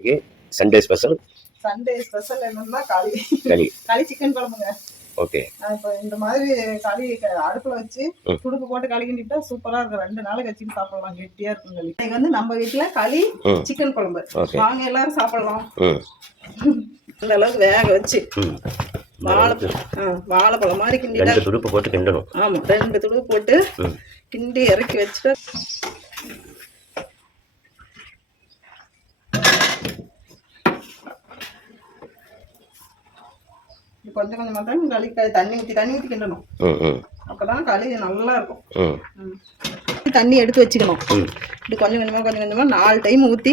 இன்னைக்கு Sunday special என்னன்னா களி சிக்கன் குழம்புங்க. ஓகே. இப்போ இந்த மாதிரி களி அடுப்புல வச்சு துடுப்பு போட்டு களி கிண்டிட்டா சூப்பரா இருக்கும். 2 நாளைக்கு வச்சுட்டு சாப்பிடலாம். கெட்டியா இருக்கும் களி. இன்னைக்கு வந்து நம்ம வீட்டுல களி சிக்கன் குழம்பு. வாங்க எல்லாரும் சாப்பிடலாம். இந்த அளவுக்கு வேக வச்சு வாழைப்பழம் மாதிரி கிண்டி 2 துடுப்பு போட்டு கிண்டணும். ஆமா 2 துடுப்பு போட்டு கிண்டி இறக்கி வச்சுட்டு கொஞ்சம் கொஞ்சமா தான் களி தண்ணி ஊற்றி கிண்டணும். அப்பதான் களி நல்லா இருக்கும். தண்ணி எடுத்து வச்சுக்கணும். இப்படி கொஞ்சம் கொஞ்சமா 4 டைம் ஊற்றி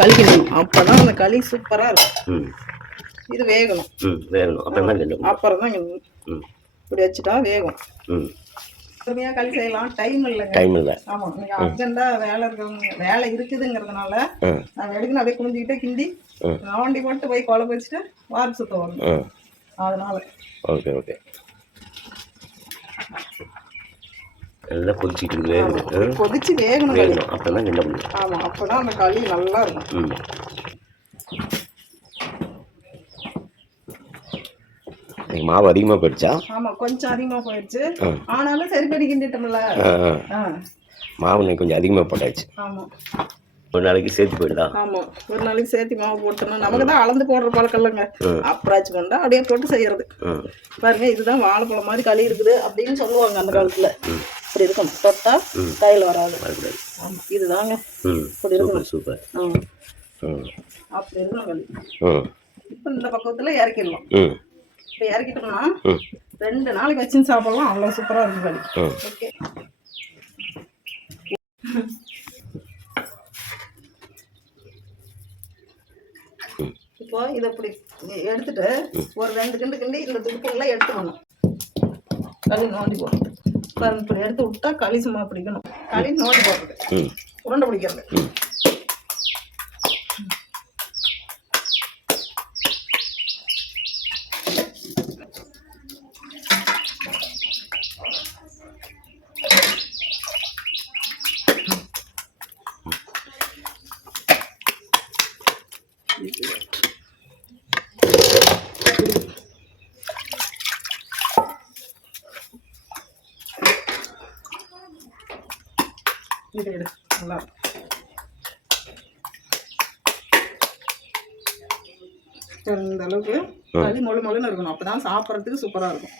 களி கிண்டணும். அப்பதான் அந்த களி சூப்பரா இருக்கும். இது வேகணும். அப்புறம் தான் இப்படி வச்சுட்டா வேகும். பொறுமையா களி செய்யலாம். டைம் இல்லை. ஆமா நீங்க அர்ஜென்டா வேலை இருக்குதுங்கிறதுனால நான் எடுக்கணும். அப்படியே குனிஞ்சுக்கிட்டே கிண்டி நவண்டி போட்டு போய் குழம்பு வச்சுட்டு வாரம் சுத்தம் வரணும். அதனால ஓகே நல்லா கொதிச்சு வேகணும். அப்பதான் கிண்ட முடியும். ஆமா அப்பதான் அந்த களி நல்லா இருக்கும். மாவு அதிகமா போயிடுச்சா? ஆமா கொஞ்சம் அதிகமா போயிடுச்சு. ஆனாலும் சரி பண்ணி கிண்டிட்டோம்ல. மாவு கொஞ்சம் அதிகமா போட்டாச்சு. ஆமா ஒரு நாளைக்கு சேர்த்து போயிடுதா? ஆமா ஒரு நாளைக்கு சேர்த்து மாவு போட்டணும். நமக்கு தான் அளந்து போடுற பழக்கம் இல்லைங்க. அப்புறாச்சு கொண்டா அப்படியே போட்டு செய்யறது. பாருங்க இதுதான் வாழைப்பழம் மாதிரி களி இருக்குது அப்படின்னு சொல்லுவாங்க அந்த காலத்துல. இப்படி இருக்கும். தொட்டா கையில் வராது. ஆமா இதுதாங்க இப்படி இருக்கும். சூப்பர். அப்படி இருக்கணும் களி. இப்போ இந்த பக்கத்துல இறக்கிடலாம். இப்போ இறக்கிட்டோம்னா 2 நாளைக்கு வச்சு சாப்பிடலாம். அவ்வளோ சூப்பரா இருக்கும் களி. ஓகே. இப்போ இதை இப்படி எடுத்துட்டு ஒரு 2 கிண்டு கிண்டி இந்த துடுப்புலாம் எடுத்துக்கணும். களி நோண்டி போடுறது. இப்படி எடுத்து விட்டா களி சும்மா பிடிக்கணும். களி நோண்டி போடுறது. உருண்டை பிடிக்கிறது. இது எடு நல்லா இந்த அளவுக்கு களி மொழு மொழுன்னு இருக்கணும். அப்பதான் சாப்பிட்றதுக்கு சூப்பரா இருக்கும்.